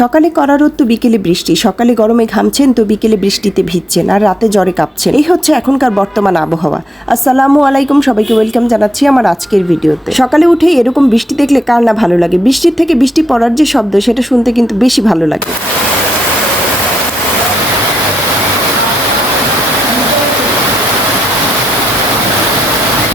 সকালে কড়া রোদ তো বিকেলে বৃষ্টি, সকালে গরমে ঘামছেন তো বিকেলে বৃষ্টিতে ভিজছেন আর রাতে জ্বরে কাঁপছেন। এই হচ্ছে এখনকার বর্তমান আবহাওয়া। আসসালামু আলাইকুম, সবাইকে ওয়েলকাম জানাচ্ছি আমার আজকের ভিডিওতে। সকালে উঠে এরকম বৃষ্টি দেখলে কার না ভালো লাগে। বৃষ্টির থেকে বৃষ্টি পড়ার যে শব্দ সেটা শুনতে কিন্তু বেশি ভালো লাগে।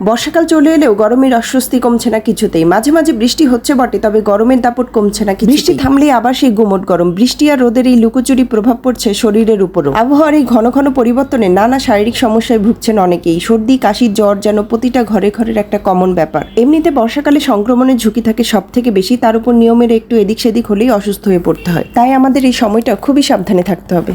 বর্ষাকাল চলে এলেও গরমের অস্বস্তি কমছে না কিছুতেই। মাঝে মাঝে বৃষ্টি হচ্ছে বটে, তবে গরমের দাপট কমছে না। বৃষ্টি থামলে আবার সেই গুমট গরম। বৃষ্টি আর রোদের এই লুকোচুরি প্রভাব পড়ছে শরীরের উপরও। আবহাওয়ার এই ঘন ঘন পরিবর্তনে নানা শারীরিক সমস্যায় ভুগছেন অনেকেই। সর্দি, কাশি, জ্বর যেন প্রতিটা ঘরে ঘরের একটা কমন ব্যাপার। এমনিতে বর্ষাকালে সংক্রমণের ঝুঁকি থাকে সব থেকে বেশি, তার উপর নিয়মের একটু এদিক সেদিক হলেই অসুস্থ হয়ে পড়তে হয়। তাই আমাদের এই সময়টা খুবই সাবধানে থাকতে হবে।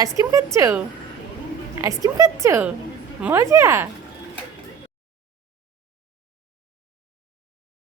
আইসক্রিম খাচ্ছ? আইসক্রিম খাচ্ছ? মজা।